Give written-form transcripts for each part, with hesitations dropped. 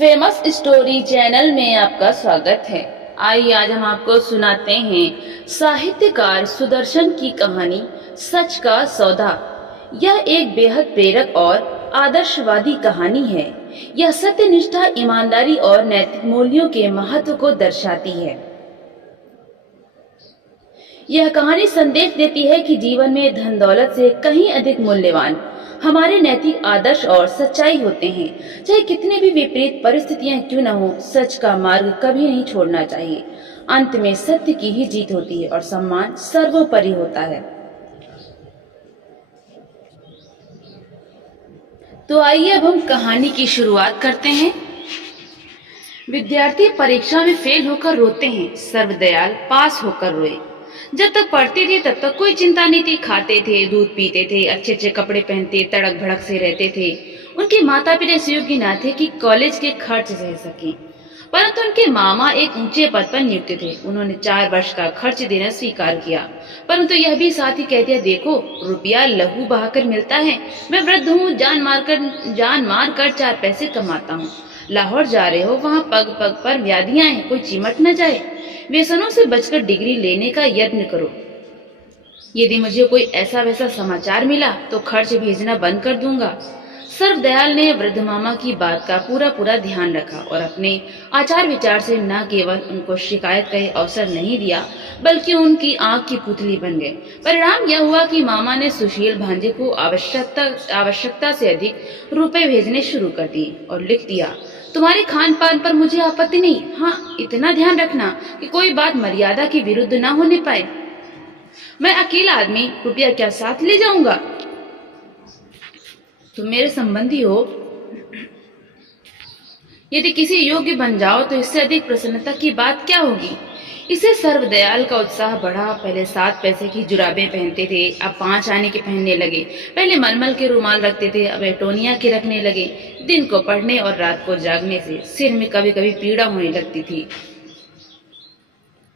Famous story channel में आपका स्वागत है। आइए आज हम आपको सुनाते हैं साहित्यकार सुदर्शन की कहानी सच का सौदा। यह एक बेहद प्रेरक और आदर्शवादी कहानी है। यह सत्यनिष्ठा, ईमानदारी और नैतिक मूल्यों के महत्व को दर्शाती है। यह कहानी संदेश देती है कि जीवन में धन दौलत से कहीं अधिक मूल्यवान हमारे नैतिक आदर्श और सच्चाई होते हैं। चाहे कितने भी विपरीत परिस्थितियां क्यों न हो, सच का मार्ग कभी नहीं छोड़ना चाहिए। अंत में सत्य की ही जीत होती है और सम्मान सर्वोपरि होता है। तो आइए अब हम कहानी की शुरुआत करते हैं। विद्यार्थी परीक्षा में फेल होकर रोते हैं, सर्वदयाल पास होकर रोए। जब तक पढ़ते थे तब तक कोई चिंता नहीं थी। खाते थे, दूध पीते थे, अच्छे अच्छे कपड़े पहनते, तड़क भड़क से रहते थे। उनके माता पिता इस योग्य न थे कि कॉलेज के खर्च सह सकें, परंतु उनके मामा एक ऊंचे पद पर नियुक्त थे। उन्होंने 4 वर्ष का खर्च देना स्वीकार किया, परंतु यह भी साथ ही कह दिया, देखो रुपया लहू बहाकर मिलता है। मैं वृद्ध हूँ, जान मार कर 4 पैसे कमाता हूँ। लाहौर जा रहे हो, वहाँ पग पग पर व्याधियां हैं, कोई चिमट न जाए। व्यसनों से बचकर डिग्री लेने का यत्न करो। यदि मुझे कोई ऐसा वैसा समाचार मिला तो खर्च भेजना बंद कर दूंगा। सर्वदयाल ने वृद्ध मामा की बात का पूरा ध्यान रखा और अपने आचार विचार से न केवल उनको शिकायत का अवसर नहीं दिया, बल्कि उनकी आंख की पुतली बन गए। परिणाम यह हुआ कि मामा ने सुशील भांजे को आवश्यकता से अधिक रुपए भेजने शुरू कर दिए और लिख दिया, तुम्हारे खान पान पर मुझे आपत्ति नहीं, हाँ इतना ध्यान रखना कि कोई बात मर्यादा के विरुद्ध ना होने पाए। मैं अकेला आदमी रुपया क्या साथ ले जाऊंगा? तुम मेरे संबंधी हो, यदि किसी योग्य बन जाओ तो इससे अधिक प्रसन्नता की बात क्या होगी। इससे सर्वदयाल का उत्साह बढ़ा। पहले 7 पैसे की जुराबें पहनते थे, अब 5 आने के पहनने लगे। पहले मलमल के रुमाल रखते थे, अब एटोनिया के रखने लगे। दिन को पढ़ने और रात को जागने से सिर में कभी कभी पीड़ा होने लगती थी।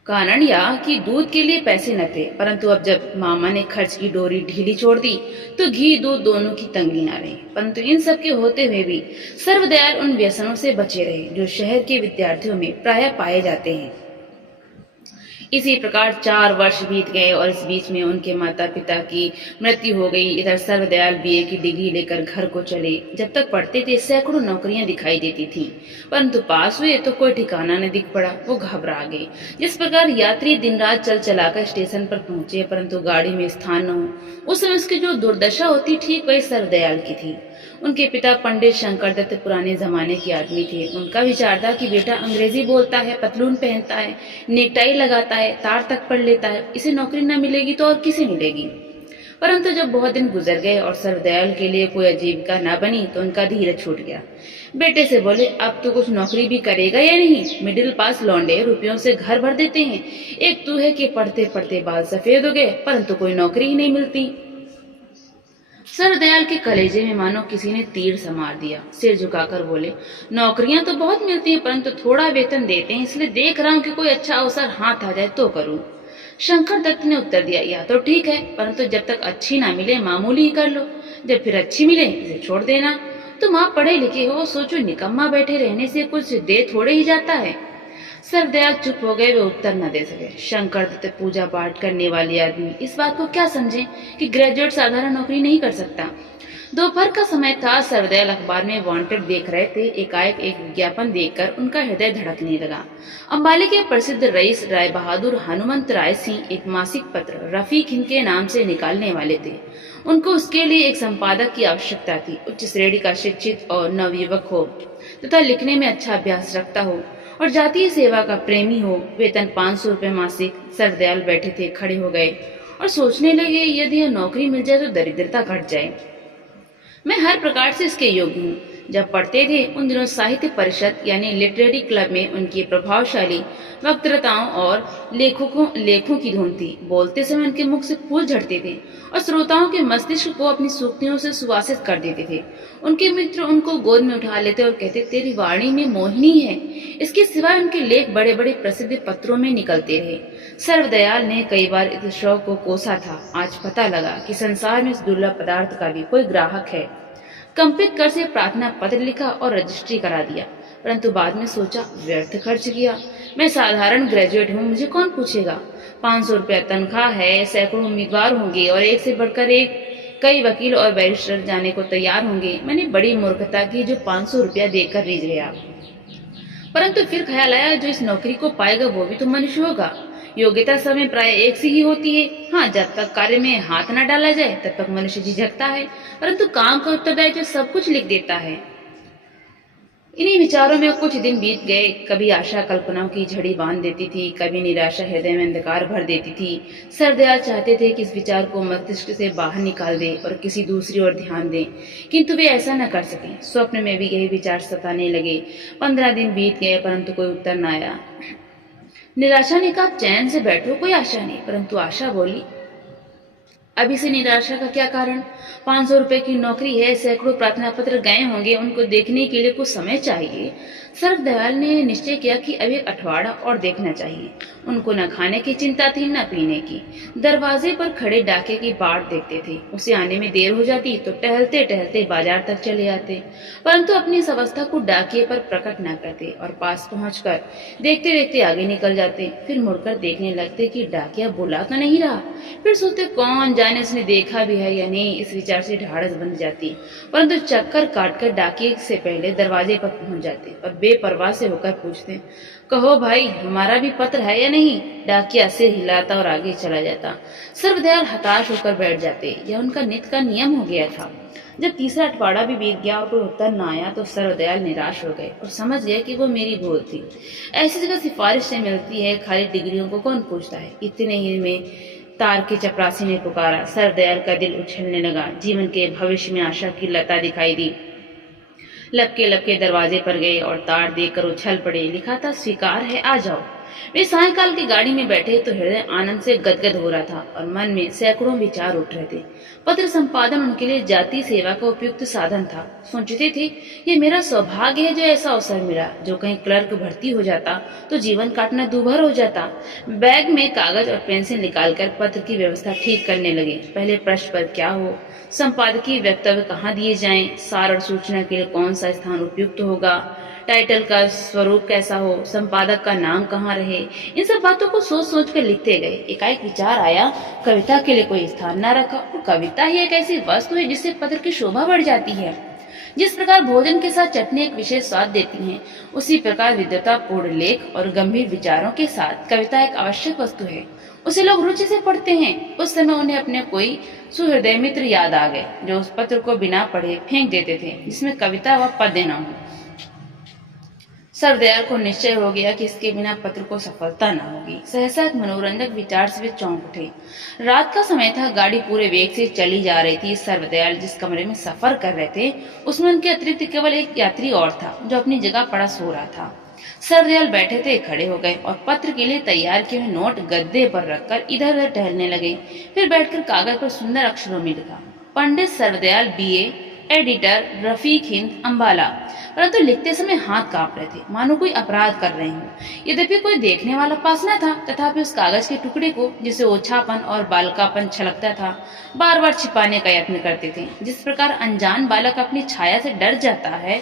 कारण यह कि दूध के लिए पैसे न थे, परंतु अब जब मामा ने खर्च की डोरी ढीली छोड़ दी तो घी दूध दोनों की तंगी न रही। परंतु इन सब के होते हुए भी सर्वदयाल उन व्यसनों से बचे रहे जो शहर के विद्यार्थियों में प्रायः पाए जाते हैं। इसी प्रकार 4 वर्ष बीत गए और इस बीच में उनके माता पिता की मृत्यु हो गई। इधर सर्वदयाल बीए की डिग्री लेकर घर को चले। जब तक पढ़ते थे सैकड़ों नौकरियां दिखाई देती थीं, परंतु पास हुए तो कोई ठिकाना न दिख पड़ा। वो घबरा गए। जिस प्रकार यात्री दिन रात चल चलाकर स्टेशन पर पहुंचे, परंतु गाड़ी में स्थान न हो, उस समय उसकी जो दुर्दशा होती ठीक वही सर्वदयाल की थी। उनके पिता पंडित शंकर दत्त पुराने जमाने के आदमी थे। उनका विचार था कि बेटा अंग्रेजी बोलता है, पतलून पहनता है, नेकटाई लगाता है, तार तक पढ़ लेता है, इसे नौकरी न मिलेगी तो और किसे मिलेगी। परंतु जब बहुत दिन गुजर गए और सर्वदयाल के लिए कोई आजीविका न बनी तो उनका धीरज छूट गया। बेटे से बोले, अब तो कुछ नौकरी भी करेगा या नहीं? मिडिल पास लौंडे रुपयों से घर भर देते हैं, एक तू है कि पढ़ते पढ़ते बाल सफेद हो गए परंतु कोई नौकरी ही नहीं मिलती। सर्वदयाल के कलेजे में मानो किसी ने तीर समार दिया। सिर झुकाकर बोले, नौकरियां तो बहुत मिलती हैं परंतु थोड़ा वेतन देते हैं, इसलिए देख रहा हूं कि कोई अच्छा अवसर हाथ आ जाए तो करूं। शंकर दत्त ने उत्तर दिया, यह तो ठीक है, परंतु जब तक अच्छी ना मिले मामूली ही कर लो, जब फिर अच्छी मिले इसे छोड़ देना। तुम आप पढ़े लिखे हो, सोचो निकम्मा बैठे रहने से कुछ दे थोड़े ही जाता है। सर्वदयाल चुप हो गए, वे उत्तर न दे सके। शंकर दत्त पूजा पाठ करने वाले आदमी इस बात को क्या समझे कि ग्रेजुएट साधारण नौकरी नहीं कर सकता। दोपहर का समय था। सर्वदयाल अखबार में वांटेड देख रहे थे। एकाएक एक विज्ञापन देखकर उनका हृदय धड़कने लगा। अंबाले के प्रसिद्ध रईस राय बहादुर हनुमंत राय सिंह एक मासिक पत्र रफीक हिंद के नाम से निकालने वाले थे। उनको उसके लिए एक संपादक की आवश्यकता थी। उच्च श्रेणी का शिक्षित और नवयुवक हो तथा लिखने में अच्छा अभ्यास रखता हो और जातीय सेवा का प्रेमी हो। वेतन 500 रुपए मासिक। सर्वदयाल बैठे थे, खड़े हो गए और सोचने लगे, यदि यह नौकरी मिल जाए तो दरिद्रता घट जाए। मैं हर प्रकार से इसके योग्य हूँ। जब पढ़ते थे उन दिनों साहित्य परिषद यानी लिटरेरी क्लब में उनकी प्रभावशाली वक्तृताओं और लेखों की धुन थी। बोलते समय उनके मुख से फूल झड़ते थे और श्रोताओं के मस्तिष्क को अपनी सूक्तियों से सुवासित कर देते थे। उनके मित्र उनको गोद में उठा लेते और कहते, तेरी वाणी में मोहिनी है। इसके सिवाय उनके लेख बड़े बड़े प्रसिद्ध पत्रों में निकलते रहे। सर्वदयाल ने कई बार इस शौक को कोसा था। आज पता लगा कि संसार में इस दुर्लभ पदार्थ का भी कोई ग्राहक है। कंपित कर से प्रार्थना पत्र लिखा और रजिस्ट्री करा दिया। परंतु बाद में सोचा व्यर्थ खर्च किया। मैं साधारण ग्रेजुएट हूँ, मुझे कौन पूछेगा। 500 रुपया तनख्वाह है, सैकड़ों उम्मीदवार होंगे और एक से बढ़कर एक कई वकील और बैरिस्टर जाने को तैयार होंगे। मैंने बड़ी मूर्खता की जो 500 रुपया देकर रिझ गया। परंतु फिर ख्याल आया जो इस नौकरी को पाएगा वो भी तो मनुष्य होगा। योग्यता समय प्राय एक सी ही होती है। हाँ, जब तक कार्य में हाथ न डाला जाए तब तक मनुष्य झिझकता है, परंतु काम का उत्तरदायित्व सब कुछ लिख देता है। इन्हीं विचारों में कुछ दिन बीत गए। कभी आशा कल्पनाओं की झड़ी बांध देती थी, कभी निराशा हृदय में अंधकार भर देती थी। सरदयाल चाहते थे कि इस विचार को मस्तिष्क से बाहर निकाल दे और किसी दूसरी ओर ध्यान दें, किंतु वे ऐसा न कर सके। स्वप्न में भी यही विचार सताने लगे। 15 दिन बीत गए परंतु कोई उत्तर न आया। निराशा ने कहा, चैन से बैठो, कोई आशा नहीं। परंतु आशा बोली, अभी से निराशा का क्या कारण। 500 रुपए की नौकरी है, सैकड़ों प्रार्थना पत्र गए होंगे, उनको देखने के लिए कुछ समय चाहिए। सरदयाल ने निश्चय किया कि अब एक अठवाड़ा और देखना चाहिए। उनको न खाने की चिंता थी न पीने की। दरवाजे पर खड़े डाके की बाट देखते थे। उसे आने में देर हो जाती तो टहलते टहलते बाजार तक चले आते, परंतु अपनी इस अवस्था को डाकिए पर प्रकट न करते और पास पहुंचकर देखते देखते आगे निकल जाते। फिर मुड़कर देखने लगते कि डाकिया बुला तो नहीं रहा। फिर सोचते कौन जाने उसने देखा भी है या नहीं। इस विचार से ढाढ़स बन जाती, परंतु चक्कर काटकर डाकिए से पहले दरवाजे पर पहुंच जाते और बेपरवाह से होकर पूछते, कहो भाई, हमारा भी पत्र है या नहीं। डाकिया सिर हिलाता और आगे चला जाता। सर्वदयाल हताश होकर बैठ जाते। यह उनका नित्य का नियम हो गया था। जब तीसरा अठवाड़ा भी बीत गया और कोई उत्तर न आया तो सर्वदयाल निराश हो गए और समझ गए कि वो मेरी भूल थी। ऐसी जगह सिफारिश से मिलती है, खाली डिग्रियों को कौन पूछता है। इतने ही में तार के चपरासी ने पुकारा। सरदयाल का दिल उछलने लगा। जीवन के भविष्य में आशा की लता दिखाई दी। लपके लपके दरवाजे पर गए और तार देकर उछल पड़े। लिखा था, स्वीकार है, आ जाओ। वे सायंकाल की गाड़ी में बैठे तो हृदय आनंद से गदगद हो रहा था और मन में सैकड़ों विचार उठ रहे थे। पत्र संपादन उनके लिए जाति सेवा का उपयुक्त साधन था। सोचते थे, ये मेरा सौभाग्य है जो ऐसा अवसर मिला। जो कहीं क्लर्क भर्ती हो जाता तो जीवन काटना दूभर हो जाता। बैग में कागज और पेंसिल निकालकर पत्र की व्यवस्था ठीक करने लगे। पहले पृष्ठ पर क्या हो, संपादकीय वक्तव्य कहाँ दिए जाएं, सार और सूचना के लिए कौन सा स्थान उपयुक्त होगा, टाइटल का स्वरूप कैसा हो, संपादक का नाम कहाँ रहे। इन सब बातों को सोच सोच कर लिखते गए। एकाएक विचार आया, कविता के लिए कोई स्थान न रखा। और कविता ही एक ऐसी वस्तु है जिससे पत्र की शोभा बढ़ जाती है। जिस प्रकार भोजन के साथ चटनी एक विशेष स्वाद देती है, उसी प्रकार विद्वतापूर्ण लेख और गंभीर विचारों के साथ कविता एक आवश्यक वस्तु है। उसे लोग रुचि से पढ़ते हैं। उस समय उन्हें अपने कोई सुहृदय मित्र याद आ गए जो उस पत्र को बिना पढ़े फेंक देते थे जिसमें कविता व पद्य न हो। सरदयाल को निश्चय हो गया कि इसके बिना पत्र को सफलता न होगी। सहसा एक मनोरंजक विचार से वे चौंक उठे। रात का समय था, गाड़ी पूरे वेग से चली जा रही थी। सरदयाल जिस कमरे में सफर कर रहे थे उसमें उनके अतिरिक्त केवल एक यात्री और था जो अपनी जगह पड़ा सो रहा था। सरदयाल बैठे थे, खड़े हो गए और पत्र के लिए तैयार किए हुए नोट गद्दे पर रखकर इधर उधर टहलने लगे। फिर बैठकर कागज पर सुंदर अक्षरों में लिखा, पंडित सरदयाल BA, एडिटर रफीक हिंद अंबाला। परंतु लिखते समय हाथ कांप रहे थे, मानो कोई अपराध कर रहे हों। यद्यपि कोई देखने वाला पास न था, तथापि उस कागज के टुकड़े को जिसे ओछापन और बालकापन छलकता था, बार बार छिपाने का यत्न करते थे। जिस प्रकार अनजान बालक अपनी छाया से डर जाता है,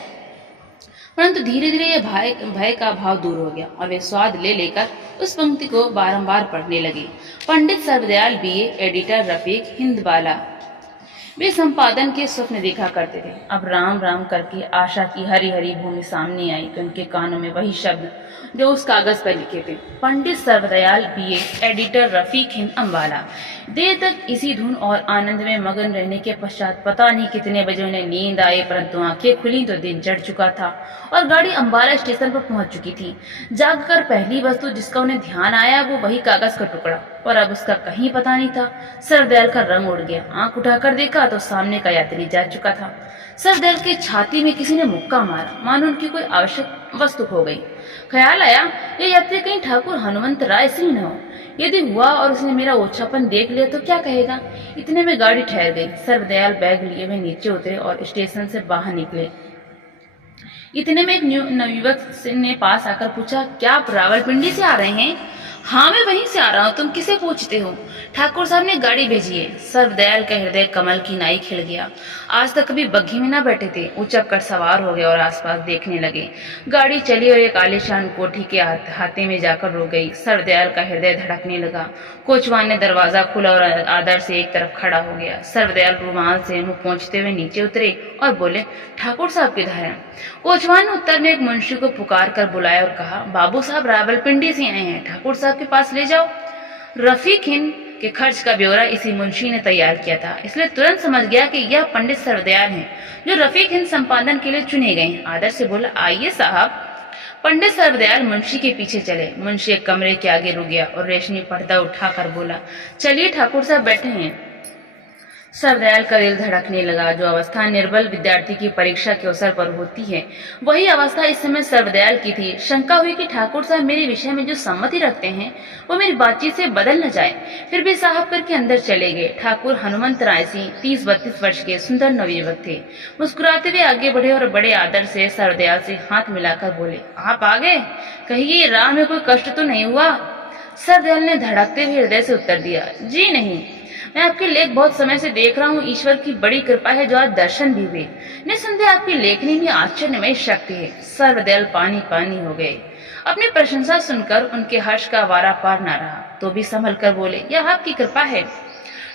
परंतु धीरे धीरे यह भय का भाव दूर हो गया और वे स्वाद ले लेकर उस पंक्ति को बारंबार पढ़ने लगे, पंडित सरदयाल BA, एडिटर रफीक हिंदवाला। वे संपादन के स्वप्न देखा करते थे। अब राम राम करके आशा की हरी हरी भूमि सामने आई तो उनके कानों में वही शब्द जो उस कागज पर लिखे थे, पंडित सरदयाल BA, एडिटर रफीक हिंद अंबाला। देर तक इसी धुन और आनंद में मगन रहने के पश्चात पता नहीं कितने बजे उन्हें नींद आई, परंतु आंखें खुली तो दिन चढ़ चुका था और गाड़ी अंबाला स्टेशन पर पहुंच चुकी थी। जागकर पहली वस्तु जिसका उन्हें ध्यान आया वो वही कागज का टुकड़ा, पर अब उसका कहीं पता नहीं था। सरदयाल का रंग उड़ गया। आंख उठाकर देखा तो सामने का यात्री जा चुका था। सरदयाल की छाती में किसी ने मुक्का मारा, मानो उनकी कोई आवश्यक वस्तु खो गई। ख्याल आया, ये यात्री कहीं ठाकुर हनुमंत राय सिंह न हो। यदि हुआ और उसने मेरा ओछापन देख लिया तो क्या कहेगा। इतने में गाड़ी ठहर गई। सरदयाल बैग लिए हुए नीचे उतरे और स्टेशन से बाहर निकले। इतने में एक नवयुवक ने पास आकर पूछा, क्या आप रावलपिंडी से आ रहे हैं। हाँ, मैं वहीं से आ रहा हूँ, तुम किसे पूछते हो? ठाकुर साहब ने गाड़ी भेजी है। सर्वदयाल का हृदय कमल की नाई खिल गया। आज तक कभी बग्घी में ना बैठे थे। उचक कर सवार हो गए और आसपास देखने लगे। गाड़ी चली और एक आलीशान कोठी के हाथे में जाकर रुक गई। सर्वदयाल का हृदय धड़कने लगा। कोचवान ने दरवाजा खोला और आदर से एक तरफ खड़ा हो गया। सर्वदयाल रुमाल से मुंह पोंछते हुए नीचे उतरे और बोले, ठाकुर साहब किधर हैं? कोचवान ने उत्तर में एक मुंशी को पुकार कर बुलाया और कहा, बाबू साहब रावलपिंडी से आए हैं, ठाकुर साहब के पास ले जाओ। रफीक हिंद के खर्च का ब्यौरा इसी मुंशी ने तैयार किया था, इसलिए तुरंत समझ गया कि यह पंडित सर्वदयाल हैं, जो रफीक हिंद संपादन के लिए चुने गए हैं। आदर से बोला, आइए साहब। पंडित सर्वदयाल मुंशी के पीछे चले। मुंशी एक कमरे के आगे रुक गया और रेशमी पर्दा उठाकर बोला, चलिए ठाकुर साहब बैठे हैं। सर्वदयाल का दिल धड़कने लगा। जो अवस्था निर्बल विद्यार्थी की परीक्षा के अवसर पर होती है, वही अवस्था इस समय सर्वदयाल की थी। शंका हुई कि ठाकुर साहब मेरे विषय में जो सम्मति रखते हैं वो मेरी बातचीत से बदल न जाए। फिर भी साहब करके अंदर चले गए। ठाकुर हनुमंत राय सिंह 30-32 वर्ष के सुंदर नवयुवक थे। मुस्कुराते हुए आगे बढ़े और बड़े आदर से सर्वदयाल से हाथ मिलाकर बोले, आप आ गए? कहिए, राह में कोई कष्ट तो नहीं हुआ? सर्वदयाल ने धड़कते हुए हृदय से उत्तर दिया, जी नहीं, मैं आपके लेख बहुत समय से देख रहा हूँ। ईश्वर की बड़ी कृपा है जो आज दर्शन भी हुए। निसंदेह आपकी लेखनी में आश्चर्यमय शक्ति है। सर्वदयाल पानी पानी हो गए। अपनी प्रशंसा सुनकर उनके हर्ष का वारा पार न रहा, तो भी संभल कर बोले, यह आपकी कृपा है।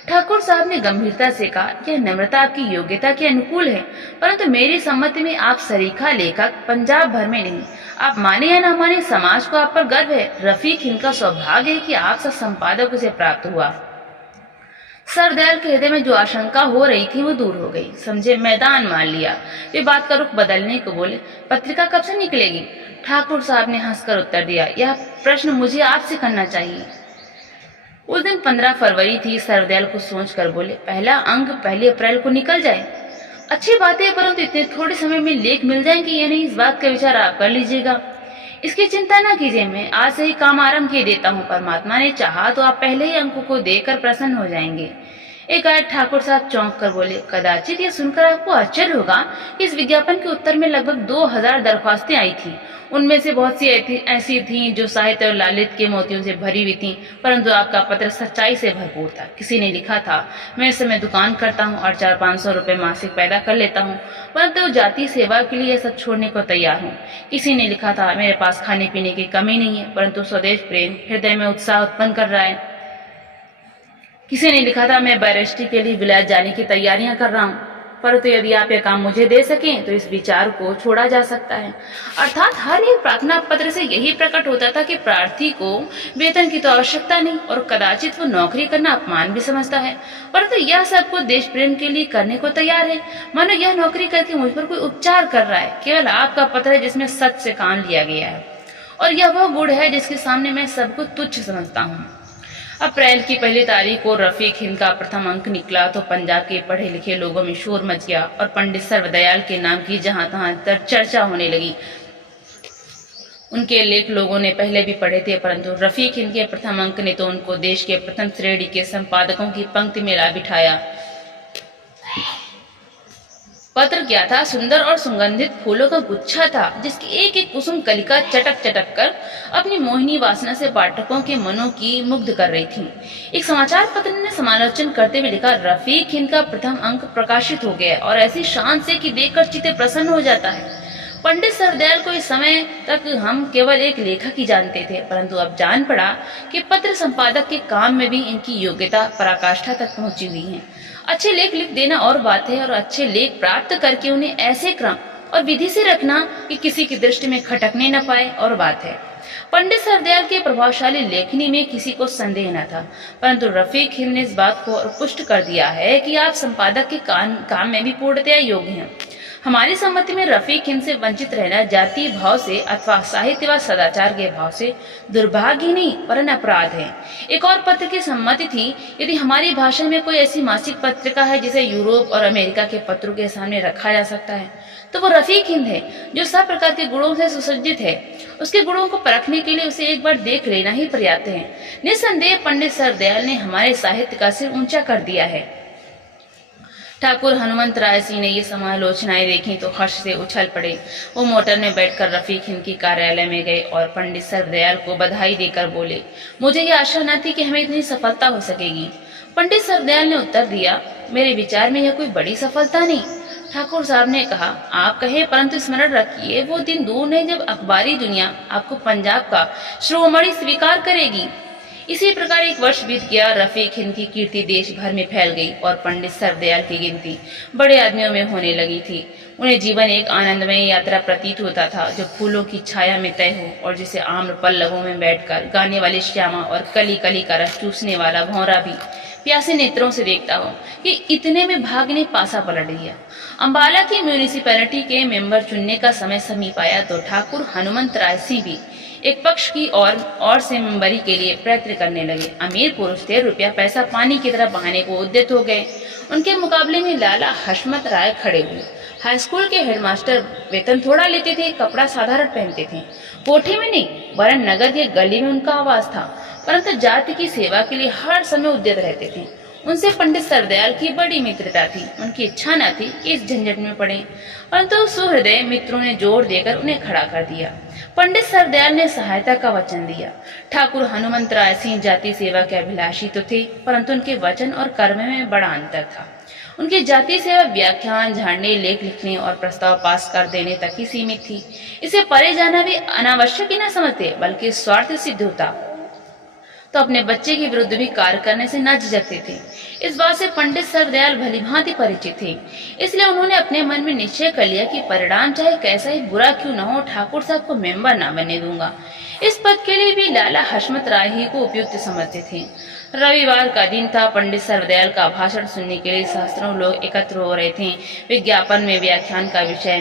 ठाकुर साहब ने गंभीरता से कहा, यह नम्रता आपकी योग्यता के अनुकूल है, परंतु मेरी सम्मति में आप सरीखा लेखक पंजाब भर में नहीं। आप माने या न माने, समाज को आप पर गर्व है। रफीक हिंद का सौभाग्य है कि आप सा संपादक उसे प्राप्त हुआ। सर्वदयाल के हृदय में जो आशंका हो रही थी वो दूर हो गई। समझे मैदान मान लिया। वे बात का रुख बदलने को बोले, पत्रिका कब से निकलेगी? ठाकुर साहब ने हंसकर उत्तर दिया, यह प्रश्न मुझे आपसे करना चाहिए। उस दिन 15 फरवरी थी। सर्वदयाल को सोच कर बोले, पहला अंक 1 अप्रैल को निकल जाए। अच्छी बात है, परंतु इतने थोड़े समय में लेख मिल जाएंगे या नहीं, इस बात का विचार आप कर लीजिएगा। इसकी चिंता न कीजिए, मैं आज से ही काम आरंभ किए देता हूँ। परमात्मा ने चाहा तो आप पहले ही अंकों को देकर प्रसन्न हो जाएंगे। एकाएक ठाकुर साहब चौंक कर बोले, कदाचित ये सुनकर आपको आश्चर्य होगा कि इस विज्ञापन के उत्तर में लगभग 2000 दरख्वास्तें आई थी। उनमें से बहुत सी ऐसी थीं जो साहित्य और लालित के मोतियों से भरी हुई थीं, परंतु आपका पत्र सच्चाई से भरपूर था। किसी ने लिखा था, मैं इस समय दुकान करता हूँ और 400-500 रुपए मासिक पैदा कर लेता हूँ, परंतु जाति सेवा के लिए सब छोड़ने को तैयार हूँ। किसी ने लिखा था, मेरे पास खाने पीने की कमी नहीं है, परंतु स्वदेश प्रेम हृदय में उत्साह उत्पन्न कर रहा है। किसी ने लिखा था, मैं बैरिस्ट्री के लिए विलायत जाने की तैयारियां कर रहा हूँ, परंतु यदि आप यह काम मुझे दे सकें तो इस विचार को छोड़ा जा सकता है। अर्थात हर एक प्रार्थना पत्र से यही प्रकट होता था कि प्रार्थी को वेतन की तो आवश्यकता नहीं और कदाचित वो नौकरी करना अपमान भी समझता है, परंतु यह सब कुछ देश प्रेम के लिए करने को तैयार है। मानो यह नौकरी करके मुझ पर कोई उपचार कर रहा है। केवल आपका पत्र है जिसमें सच से काम लिया गया है, और यह वह गुण है जिसके सामने मैं सबको तुच्छ समझता हूँ। अप्रैल की 1 तारीख को रफीक हिंद का प्रथम अंक निकला तो पंजाब के पढ़े लिखे लोगों में शोर मच गया और पंडित सर्वदयाल के नाम की जहां तहां चर्चा होने लगी। उनके लेख लोगों ने पहले भी पढ़े थे, परंतु रफीक हिंद के प्रथम अंक ने तो उनको देश के प्रथम श्रेणी के संपादकों की पंक्ति में ला बिठाया। पत्र क्या था? सुंदर और सुगंधित फूलों का गुच्छा था, जिसकी एक एक कुसुम कलिका चटक चटक कर अपनी मोहिनी वासना से पाठकों के मनों की मुग्ध कर रही थी। एक समाचार पत्र ने समालोचन करते हुए लिखा, रफीक हिंद का प्रथम अंक प्रकाशित हो गया और ऐसी शान से कि देखकर चित्त प्रसन्न हो जाता है। पंडित सर्वदयाल को इस समय तक हम केवल एक लेखक ही जानते थे, परंतु अब जान पड़ा कि पत्र संपादक के काम में भी इनकी योग्यता पराकाष्ठा तक पहुंची हुई है। अच्छे लेख लिख देना और बात है, और अच्छे लेख प्राप्त करके उन्हें ऐसे क्रम और विधि से रखना कि किसी की दृष्टि में खटकने न पाए और बात है। पंडित सर्वदयाल के प्रभावशाली लेखनी में किसी को संदेह न था, परंतु रफीक हिंद ने इस बात को पुष्ट कर दिया है कि आप संपादक के काम में भी पूर्णतया योग्य हैं। हमारी सम्मति में रफीक हिंद से वंचित रहना जाति भाव से अथवा साहित्य व सदाचार के भाव से दुर्भाग्य नहीं वरन अपराध है। एक और पत्र की सम्मति थी, यदि हमारी भाषा में कोई ऐसी मासिक पत्रिका है जिसे यूरोप और अमेरिका के पत्रों के सामने रखा जा सकता है तो वो रफीक हिंद है, जो सब प्रकार के गुणों से सुसज्जित है। उसके गुणों को परखने के लिए उसे एक बार देख लेना ही पर्याप्त है। निस्संदेह पंडित सर्वदयाल ने हमारे साहित्य का सिर ऊंचा कर दिया है। ठाकुर हनुमंत राय सिंह ने ये समालोचनाएं देखी तो हर्ष से उछल पड़े। वो मोटर में बैठकर रफीक हिंद की कार्यालय में गए और पंडित सर्वदयाल को बधाई देकर बोले, मुझे ये आशा न थी कि हमें इतनी सफलता हो सकेगी। पंडित सर्वदयाल ने उत्तर दिया, मेरे विचार में यह कोई बड़ी सफलता नहीं। ठाकुर साहब ने कहा, आप कहे, परंतु स्मरण रखिए वो दिन दूर नहीं जब अखबारी दुनिया आपको पंजाब का शिरोमणि स्वीकार करेगी। इसी प्रकार एक वर्ष बीत गया। रफीक हिंद की कीर्ति देश भर में फैल गई और पंडित सर्वदयाल की गिनती बड़े आदमियों में होने लगी थी। उन्हें जीवन एक आनंदमय यात्रा प्रतीत होता था जो फूलों की छाया में तय हो और जिसे आम्र पल्लवों में बैठकर गाने वाली श्यामा और कली कली का रस चूसने वाला भौरा भी प्यासे नेत्रों से देखता हो कि इतने में भाग ने पासा पलट दिया। अंबाला की म्यूनिसिपैलिटी के मेंबर चुनने का समय समीप आया तो ठाकुर हनुमंत राय सिंह भी एक पक्ष की और से मेंबरी के लिए प्रयत्न करने लगे। अमीर पुरुष थे, रुपया पैसा पानी की तरह बहाने को उद्यत हो गए। उनके मुकाबले में लाला हशमत राय खड़े हुए। हाई स्कूल के हेडमास्टर वेतन थोड़ा लेते थे, कपड़ा साधारण पहनते थे, कोठे में नहीं वरन नगर के गली में उनका आवाज था, परंतु जाति की सेवा के लिए हर समय उद्यत रहते थे। उनसे पंडित सर्वदयाल की बड़ी मित्रता थी। उनकी इच्छा न थी कि इस झंझट में पड़े, परंतु सुहृदय मित्रों ने जोर देकर उन्हें खड़ा कर दिया। पंडित सर्वदयाल ने सहायता का वचन दिया। ठाकुर हनुमंत राय सिंह जाति सेवा के अभिलाषी तो थे, परंतु उनके वचन और कर्म में बड़ा अंतर था। उनकी जाति सेवा व्याख्यान झाड़ने, लेख लिखने और प्रस्ताव पास कर देने तक ही सीमित थी। इसे परे जाना भी अनावश्यक ही न समझते, बल्कि स्वार्थ सिद्ध होता तो अपने बच्चे के विरुद्ध भी कार्य करने से न झिझकते थे। इस बात से पंडित सर्वदयाल भलीभांति परिचित थे। इसलिए उन्होंने अपने मन में निश्चय कर लिया कि परिणाम चाहे कैसा ही बुरा क्यों न हो, ठाकुर साहब को मेंबर न बनने दूंगा। इस पद के लिए भी लाला हशमत राय ही को उपयुक्त समझते थे। रविवार का दिन था। पंडित सर्वदयाल का भाषण सुनने के लिए सहस्त्रों लोग एकत्र हो रहे थे। विज्ञापन में व्याख्यान का विषय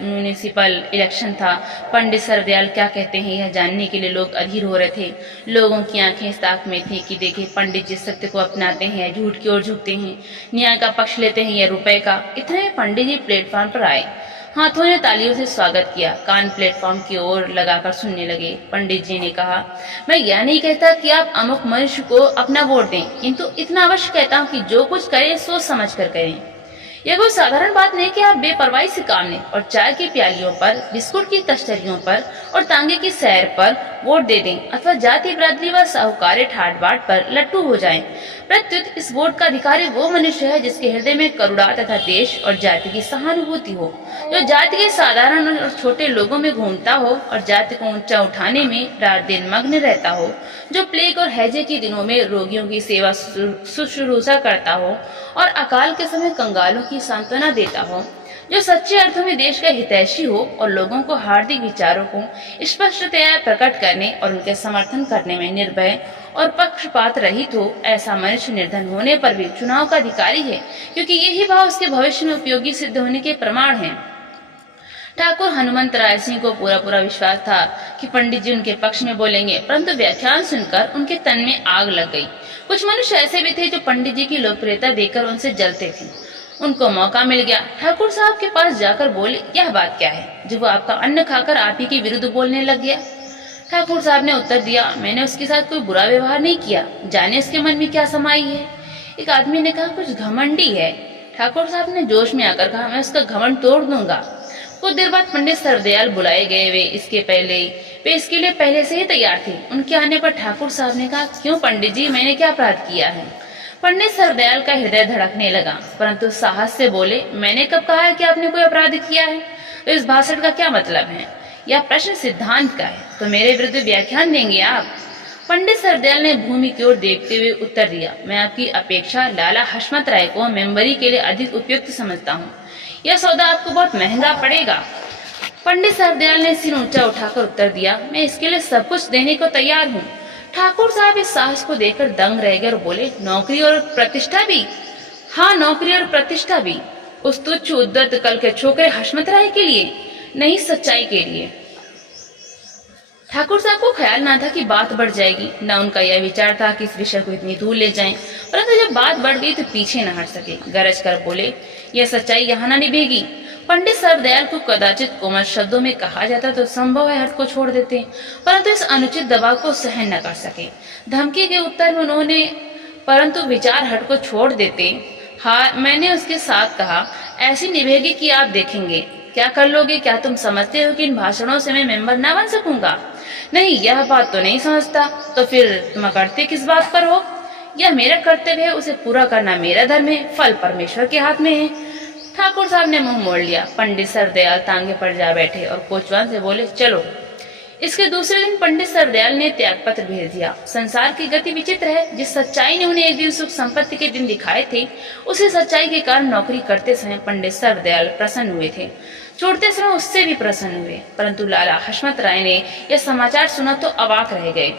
म्यूनिसिपल इलेक्शन था। पंडित सर्वदयाल क्या कहते हैं यह जानने के लिए लोग अधीर हो रहे थे। लोगों की आंखें इस ताक में थी कि देखे पंडित जिस सत्य को अपनाते हैं या झूठ की ओर झुकते हैं, न्याय का पक्ष लेते हैं या रुपए का। इतने में पंडित जी प्लेटफॉर्म पर आए। हाथों ने तालियों से स्वागत किया। कान प्लेटफॉर्म की ओर लगाकर सुनने लगे। पंडित जी ने कहा, मैं यह नहीं कहता कि आप अमुक मनुष्य को अपना वोट दें, किंतु इतना अवश्य कहता हूँ कि जो कुछ करें सोच समझ कर करें। यह कोई साधारण बात नहीं कि आप बेपरवाही से काम लें और चाय की प्यालियों पर, बिस्कुट की तश्तरियों पर और तांगे की सैर पर वोट दे दें अथवा जाति बरादरी व साहूकारी ठाट बाट पर लट्टू हो जाएं। प्रत्युत इस वोट का अधिकारी वो मनुष्य है जिसके हृदय में करुणा तथा देश और जाति की सहानुभूति हो, जो जाति के साधारण और छोटे लोगों में घूमता हो और जाति को ऊंचा उठाने में रात दिन मग्न रहता हो, जो प्लेग और हैजे के दिनों में रोगियों की सेवा शुश्रूषा करता हो और अकाल के समय कंगालों की सांत्वना देता हो, जो सच्चे अर्थों में देश का हितैषी हो और लोगों को हार्दिक विचारों को स्पष्टतया प्रकट करने और उनके समर्थन करने में निर्भय और पक्षपात रहित हो। ऐसा मनुष्य निर्धन होने पर भी चुनाव का अधिकारी है, क्योंकि यही भाव उसके भविष्य में उपयोगी सिद्ध होने के प्रमाण हैं। ठाकुर हनुमंत राय सिंह को पूरा विश्वास था कि पंडित जी उनके पक्ष में बोलेंगे, परंतु व्याख्यान सुनकर उनके तन में आग लग गई। कुछ मनुष्य ऐसे भी थे जो पंडित जी की लोकप्रियता देखकर उनसे जलते थे। उनको मौका मिल गया। ठाकुर साहब के पास जाकर बोले, यह बात क्या है जो वो आपका अन्न खाकर आप ही के विरुद्ध बोलने लग गया। ठाकुर साहब ने उत्तर दिया, मैंने उसके साथ कोई बुरा व्यवहार नहीं किया, जाने उसके मन में क्या समाई है। एक आदमी ने कहा, कुछ घमंडी है। ठाकुर साहब ने जोश में आकर कहा, मैं उसका घमंड तोड़ दूंगा। कुछ देर बाद पंडित सर्वदयाल बुलाए गए। वे इसके लिए पहले से ही तैयार थे। उनके आने पर ठाकुर साहब ने कहा, क्यों पंडित जी, मैंने क्या अपराध किया है। पंडित सर्वदयाल का हृदय धड़कने लगा, परंतु साहस से बोले, मैंने कब कहा है कि आपने कोई अपराध किया है। तो इस भाषण का क्या मतलब है। यह प्रश्न सिद्धांत का है, तो मेरे विरुद्ध व्याख्यान देंगे आप। पंडित सर्वदयाल ने भूमि की ओर देखते हुए उत्तर दिया, मैं आपकी अपेक्षा लाला हशमत राय को मेंबरी के लिए अधिक उपयुक्त समझता हूँ। यह सौदा आपको बहुत महंगा पड़ेगा। पंडित सर्वदयाल ने सिर ऊंचा उठाकर उत्तर दिया, मैं इसके लिए सब कुछ देने को तैयार हूँ। ठाकुर साहब इस साहस को देखकर दंग रह गए और बोले, नौकरी और प्रतिष्ठा भी। हाँ, नौकरी और प्रतिष्ठा भी। उस तुच्छ उद्दत कल के छोकरे हशमत राय के लिए नहीं, सच्चाई के लिए। ठाकुर साहब को ख्याल ना था कि बात बढ़ जाएगी, न उनका यह विचार था कि इस विषय को इतनी दूर ले जाएं, परंतु जब बात बढ़ गई तो पीछे न हट सके। गरज कर बोले, यह सच्चाई यहाँ न निभेगी। पंडित सर्वदयाल को कदाचित कोमल शब्दों में कहा जाता तो संभव है हट को छोड़ देते, परंतु इस अनुचित दबाव को सहन न कर सके। धमकी के उत्तर में उन्होंने परंतु विचार हट को छोड़ देते। हाँ, मैंने उसके साथ कहा, ऐसी निभेगी कि आप देखेंगे। क्या कर लोगे? क्या तुम समझते हो कि इन भाषणों से मैं मेंबर ना बन सकूंगा? नहीं, यह बात तो नहीं समझता। तो फिर तुम अकड़ते किस बात पर हो? यह मेरा कर्तव्य है, उसे पूरा करना मेरा धर्म है, फल परमेश्वर के हाथ में है। ठाकुर साहब ने मुंह मोड़ लिया। पंडित सरदयाल तांगे पर जा बैठे और कोचवान से बोले, चलो। इसके दूसरे दिन पंडित सरदयाल ने त्याग पत्र भेज दिया। संसार की गति विचित्र है। जिस सच्चाई ने उन्हें एक दिन सुख संपत्ति के दिन दिखाए थे, उसी सच्चाई के कारण नौकरी करते समय पंडित सरदयाल प्रसन्न हुए थे, छोड़ते समय उससे भी प्रसन्न हुए। परंतु लाला हशमत राय ने यह समाचार सुना तो अवाक रह गए।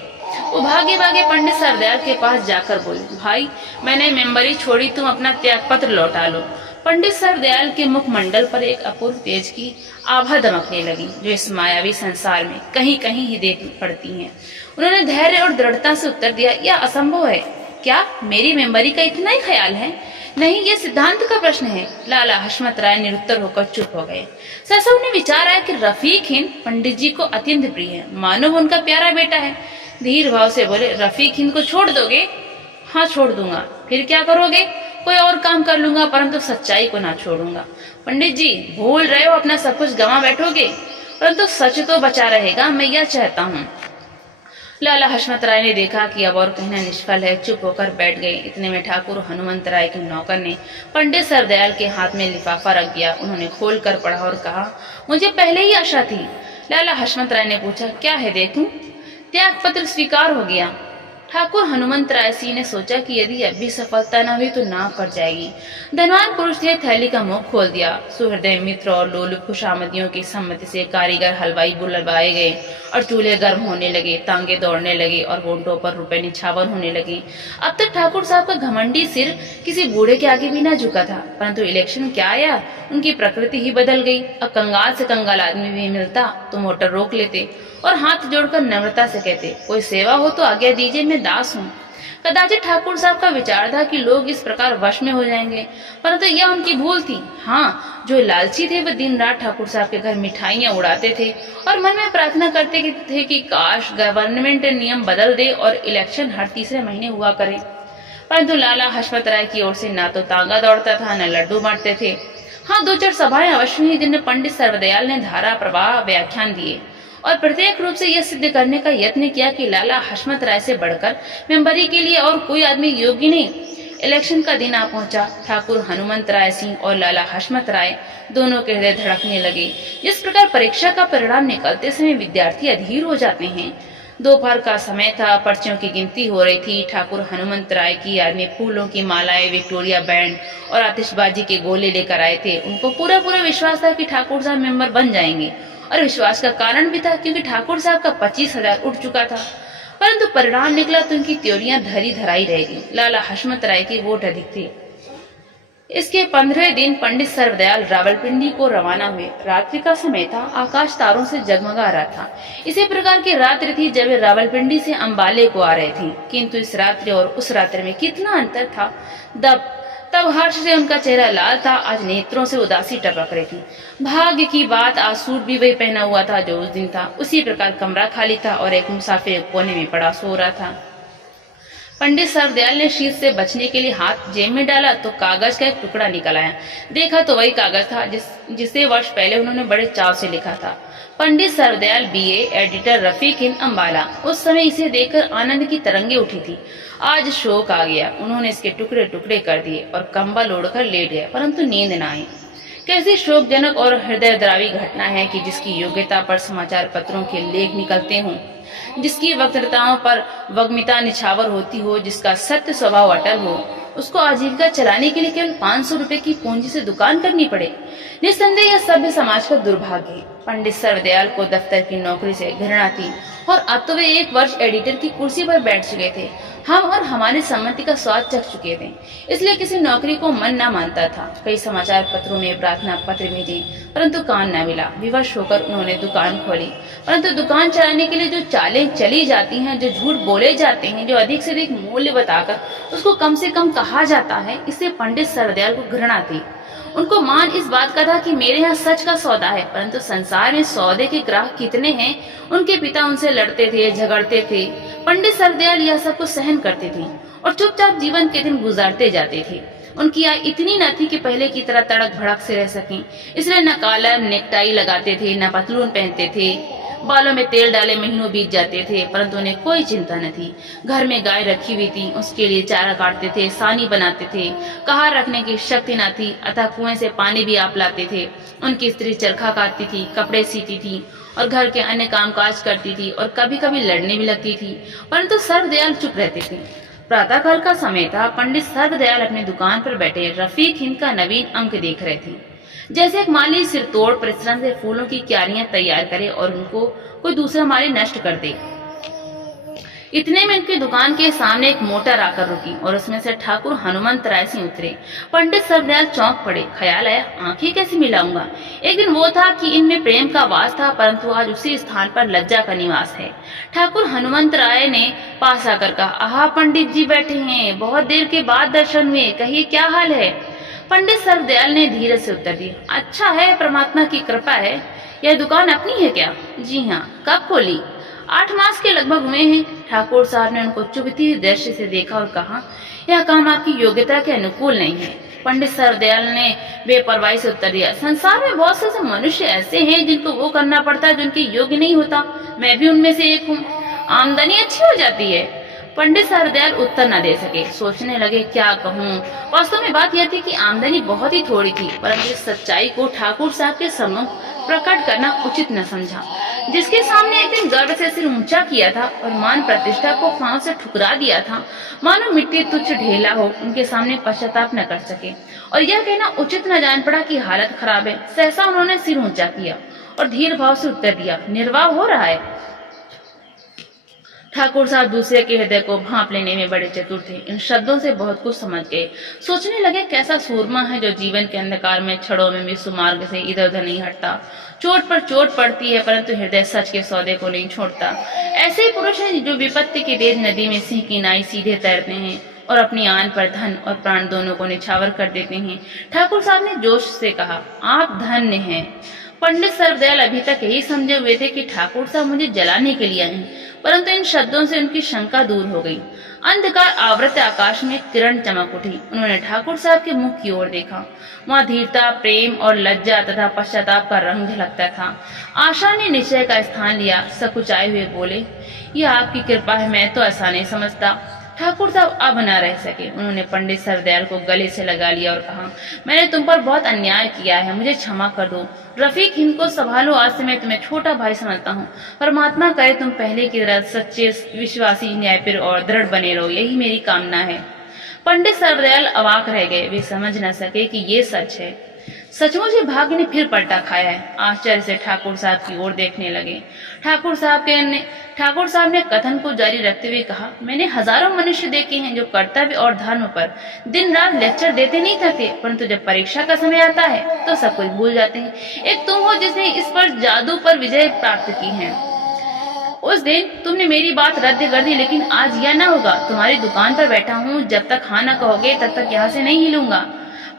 वो भागे भागे पंडित सरदयाल के पास जाकर बोले, भाई, मैंने मेंबरी छोड़ी, तुम अपना त्याग पत्र लौटा लो। पंडित सरदयाल के मुखमंडल पर एक अपूर्व तेज की आभा दमकने लगी, जो इस मायावी संसार में कहीं कहीं ही देख पड़ती हैं। उन्होंने धैर्य और दृढ़ता से उत्तर दिया, यह असंभव है। क्या मेरी मेंबरी का इतना ही ख्याल है? नहीं, यह सिद्धांत का प्रश्न है। लाला हशमत राय निरुत्तर होकर चुप हो गए। सहसा उन्हें विचार आया कि रफीक हिंद पंडित जी को अत्यंत प्रिय है, मानो वो उनका प्यारा बेटा है। धीर भाव से बोले, रफीक हिंद को छोड़ दोगे? हाँ, छोड़ दूंगा। फिर क्या करोगे? कोई और काम कर लूंगा, परंतु सच्चाई को ना छोड़ूंगा। पंडित जी, भूल रहे हो, अपना सब कुछ गंवा बैठोगे, परंतु सच तो बचा रहेगा, मैं यह चाहता हूँ। लाला हशमत राय ने देखा कि अब और कहना निष्फल है, चुप होकर बैठ गए। इतने में ठाकुर हनुमंत राय के नौकर ने पंडित सरदयाल के हाथ में लिफाफा रख दिया। उन्होंने खोल कर पढ़ा और कहा, मुझे पहले ही आशा थी। लाला हशमत राय ने पूछा, क्या है देखूं? त्याग पत्र स्वीकार हो गया। ठाकुर हनुमंत राय सिंह ने सोचा कि यदि अब भी सफलता न हुई तो नाव कट जाएगी। धनवान पुरुष ने थैली का मुंह खोल दिया। सुहृदय मित्र और लोलुप खुशामदियों की सम्मति से कारीगर हलवाई बुलवाए गए और चूल्हे गर्म होने लगे, तांगे दौड़ने लगे और गोंटों पर रुपए निछावर होने लगे। अब तक ठाकुर साहब का घमंडी सिर किसी बूढ़े के आगे भी न झुका था, परंतु इलेक्शन क्या आया, उनकी प्रकृति ही बदल गई। अब कंगाल से कंगाल आदमी भी मिलता तो मोटर रोक लेते और हाथ जोड़कर नम्रता से कहते, कोई सेवा हो तो आज्ञा दीजिए, मैं दास हूँ। कदाचित ठाकुर साहब का विचार था कि लोग इस प्रकार वश में हो जाएंगे, परंतु यह उनकी भूल थी। हाँ, जो लालची थे वह दिन रात ठाकुर साहब के घर मिठाइयां उड़ाते थे और मन में प्रार्थना करते थे कि काश गवर्नमेंट नियम बदल दे और इलेक्शन हर तीसरे महीने हुआ करे। परंतु लाला हशमत राय की ओर से न तो तांगा दौड़ता था, न लड्डू बांटते थे। हाँ, 2-4 सभाएं अवश्य हुई जिनमें पंडित सर्वदयाल ने धारा प्रवाह व्याख्यान दिए और प्रत्येक रूप से यह सिद्ध करने का यत्न किया कि लाला हशमत राय से बढ़कर मेंबरी के लिए और कोई आदमी योग्य नहीं। इलेक्शन का दिन आ पहुंचा। ठाकुर हनुमंत राय सिंह और लाला हशमत राय दोनों के हृदय धड़कने लगे। जिस प्रकार परीक्षा का परिणाम निकलते समय विद्यार्थी अधीर हो जाते हैं। दोपहर का समय था, पर्चियों की गिनती हो रही थी। ठाकुर हनुमंत राय की याद में फूलों की मालाएं, विक्टोरिया बैंड और आतिशबाजी के गोले लेकर आए थे। उनको पूरा विश्वास था कि ठाकुर साहब मेंबर बन जाएंगे और विश्वास का कारण भी था क्योंकि ठाकुर साहब का 25,000 उठ चुका था। परंतु परिणाम निकला तो उनकी त्योरियां धरी धराई रह गई। लाला हशमत राय की वोट अधिक थी। इसके 15वें दिन पंडित सर्वदयाल रावलपिंडी को रवाना हुए। रात्रि का समय था, आकाश तारों से जगमगा रहा था। इसी प्रकार की रात्रि थी जब वे रावलपिंडी से अंबाले को आ रहे थे, किंतु इस रात्रि और उस रात्रि में कितना अंतर था। तब हर्ष से उनका चेहरा लाल था, आज नेत्रों से उदासी टपक रही थी। भाग्य की बात, आज सूट भी वही पहना हुआ था जो उस दिन था। उसी प्रकार कमरा खाली था और एक मुसाफिर एक कोने में पड़ा सो रहा था। पंडित सरदयाल ने शीत से बचने के लिए हाथ जेब में डाला तो कागज का एक टुकड़ा निकल आया। देखा तो वही कागज था जिसे वर्ष पहले उन्होंने बड़े चाव से लिखा था। पंडित सरदयाल BA, एडिटर रफीक हिंद अंबाला। उस समय इसे देखकर आनंद की तरंगे उठी थी। आज शोक आ गया। उन्होंने इसके टुकड़े टुकड़े कर दिए और कंबल ओढ़कर लेट गए, परंतु नींद न आई। कैसी शोकजनक और हृदयद्रावी घटना है कि जिसकी योग्यता पर समाचार पत्रों के लेख निकलते हों, जिसकी वक्तृताओं पर वग्मिता निछावर होती हो, जिसका सत्य स्वभाव अटल हो, उसको आजीविका चलाने के लिए केवल 500 रुपए की पूंजी से दुकान करनी पड़े। निस्संदेह यह सभ्य समाज का दुर्भाग्य है। पंडित सरदयाल को दफ्तर की नौकरी से घृणा थी और अब तो वे 1 वर्ष एडिटर की कुर्सी पर बैठ चुके थे। हम और हमारी सम्मति का स्वाद चख चुके थे, इसलिए किसी नौकरी को मन न मानता था। कई समाचार पत्रों में प्रार्थना पत्र भेजे, परंतु कान न मिला। विवश होकर उन्होंने दुकान खोली, परंतु दुकान चलाने के लिए जो चालें चली जाती हैं, जो झूठ बोले जाते हैं, जो अधिक से अधिक मूल्य बताकर उसको कम से कम कहा जाता है, इससे पंडित सरदयाल को घृणा थी। उनको मान इस बात का था कि मेरे यहाँ सच का सौदा है, परंतु संसार में सौदे के ग्राहक कितने हैं। उनके पिता उनसे लड़ते थे, झगड़ते थे। पंडित सरदयाल यह सब कुछ सहन करते थे और चुपचाप जीवन के दिन गुजारते जाते थे। उनकी आय इतनी न थी कि पहले की तरह तड़क भड़क से रह सकें, इसलिए न कॉलर नेकटाई लगाते थे, न पतलून पहनते थे। बालों में तेल डाले महीनों बीत जाते थे, परंतु उन्हें कोई चिंता न थी। घर में गाय रखी हुई थी, उसके लिए चारा काटते थे, सानी बनाते थे। कहार रखने की शक्ति न थी, अतः कुएं से पानी भी आप लाते थे। उनकी स्त्री चरखा काटती थी, कपड़े सीती थी और घर के अन्य कामकाज करती थी और कभी कभी लड़ने भी लगती थी, परंतु सर्वदयाल चुप रहते थे। प्रातःकाल का समय था। पंडित सर्वदयाल अपनी दुकान पर बैठे रफीक हिंद का नवीन अंक देख रहे थे। जैसे एक माली सिरतोड़ परिश्रम से फूलों की क्यारियां तैयार करे और उनको कोई दूसरा माली नष्ट कर दे। इतने में उनकी दुकान के सामने एक मोटर आकर रुकी और उसमें से ठाकुर हनुमंत राय सिंह उतरे। पंडित सर्वदयाल चौंक पड़े। ख्याल आया, आंखें कैसे मिलाऊंगा। एक दिन वो था कि इनमें प्रेम का वास था, परंतु आज उसी स्थान पर लज्जा का निवास है। ठाकुर हनुमंत राय ने पास आकर कहा, आहा पंडित जी बैठे हैं, बहुत देर के बाद दर्शन हुए, कहिए क्या हाल है। पंडित सर्वदयाल ने धीरे से उत्तर दिया, अच्छा है, परमात्मा की कृपा है। यह दुकान अपनी है क्या। जी हाँ। कब खोली। 8 मास के लगभग हुए हैं। ठाकुर साहब ने उनको चुभती दृष्टि से देखा और कहा, यह काम आपकी योग्यता के अनुकूल नहीं है। पंडित सर्वदयाल ने बेपरवाही से उत्तर दिया, संसार में बहुत से मनुष्य ऐसे हैं जिनको वो करना पड़ता है जो उनके योग्य नहीं होता। मैं भी उनमें से एक हूँ। आमदनी अच्छी हो जाती है। पंडित सर्वदयाल उत्तर न दे सके। सोचने लगे, क्या कहूँ। वास्तव में बात यह थी कि आमदनी बहुत ही थोड़ी थी, परंतु इस सच्चाई को ठाकुर साहब के सम्मुख प्रकट करना उचित न समझा। जिसके सामने एक दिन गर्व से सिर ऊंचा किया था और मान प्रतिष्ठा को पांव से ठुकरा दिया था, मानो मिट्टी तुच्छ ढेला हो, उनके सामने पश्चाताप न कर सके और यह कहना उचित न जान पड़ा कि हालत खराब है। सहसा उन्होंने सिर ऊंचा किया और धीर भाव से उत्तर दिया, निर्वाह हो रहा है। ठाकुर साहब दूसरे के हृदय को भांप लेने में बड़े चतुर थे। इन शब्दों से बहुत कुछ समझ गए। सोचने लगे, कैसा सूरमा है जो जीवन के अंधकार में क्षणों में भी सुमार्ग से इधर उधर नहीं हटता। चोट पर चोट पड़ती है, परंतु हृदय सच के सौदे को नहीं छोड़ता। ऐसे ही पुरुष हैं जो विपत्ति की तेज नदी में सिंह की नाई सीधे तैरते हैं और अपनी आन पर धन और प्राण दोनों को निछावर कर देते हैं। ठाकुर साहब ने जोश से कहा, आप धन्य हैं। पंडित सर्वदयाल अभी तक यही समझे हुए थे कि ठाकुर साहब मुझे जलाने के लिए आए हैं, परंतु इन शब्दों से उनकी शंका दूर हो गई। अंधकार आवृत आकाश में किरण चमक उठी। उन्होंने ठाकुर साहब के मुख की ओर देखा। वहां धीरता, प्रेम और लज्जा तथा पश्चाताप का रंग झलकता था। आशा ने निश्चय का स्थान लिया। सकुचाए हुए बोले, यह आपकी कृपा है, मैं तो ऐसा नहीं समझता। ठाकुर साहब अब न रह सके। उन्होंने पंडित सर्वदयाल को गले से लगा लिया और कहा, मैंने तुम पर बहुत अन्याय किया है, मुझे क्षमा कर दो। रफीक हिंद को संभालो, आज से मैं तुम्हें छोटा भाई समझता हूँ। परमात्मा करे तुम पहले की तरह सच्चे, विश्वासी, न्यायप्रिय और दृढ़ बने रहो, यही मेरी कामना है। पंडित सर्वदयाल अवाक रह गए। वे समझ न सके कि ये सच है। सचमुच ही भाग्य ने फिर पलटा खाया है। आश्चर्य से ठाकुर साहब की ओर देखने लगे। ठाकुर साहब ने कथन को जारी रखते हुए कहा, मैंने हजारों मनुष्य देखे हैं जो कर्तव्य और धर्म पर दिन रात लेक्चर देते नहीं थकते, परंतु जब परीक्षा का समय आता है तो सब कुछ भूल जाते हैं। एक तुम हो जिसने इस पर जादू पर विजय प्राप्त की है। उस दिन तुमने मेरी बात रद्द कर दी, लेकिन आज यह न होगा। तुम्हारी दुकान पर बैठा हूँ, जब तक हाँ न कहोगे तब तक यहाँ से नहीं हिलूंगा।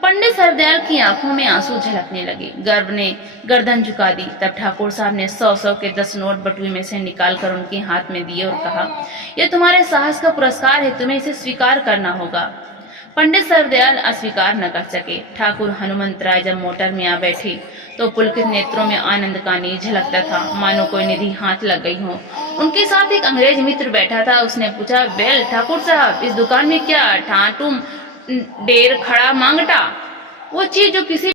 पंडित सर्वदयाल की आंखों में आंसू झलकने लगे। गर्व ने गर्दन झुका दी। तब ठाकुर साहब ने 100 के 10 नोट बटुए में से निकालकर उनके हाथ में दिए और कहा, यह तुम्हारे साहस का पुरस्कार है, तुम्हें इसे स्वीकार करना होगा। पंडित सर्वदयाल अस्वीकार न कर सके। ठाकुर हनुमंत राय जब मोटर में आ बैठे तो पुलकित नेत्रों में आनंद का नीर झलकता था, मानो कोई निधि हाथ लग गई हो। उनके साथ एक अंग्रेज मित्र बैठा था। उसने पूछा, वेल ठाकुर साहब, इस दुकान में क्या ठाटुम डेर खड़ा मांगटा, वो चीज जो किसी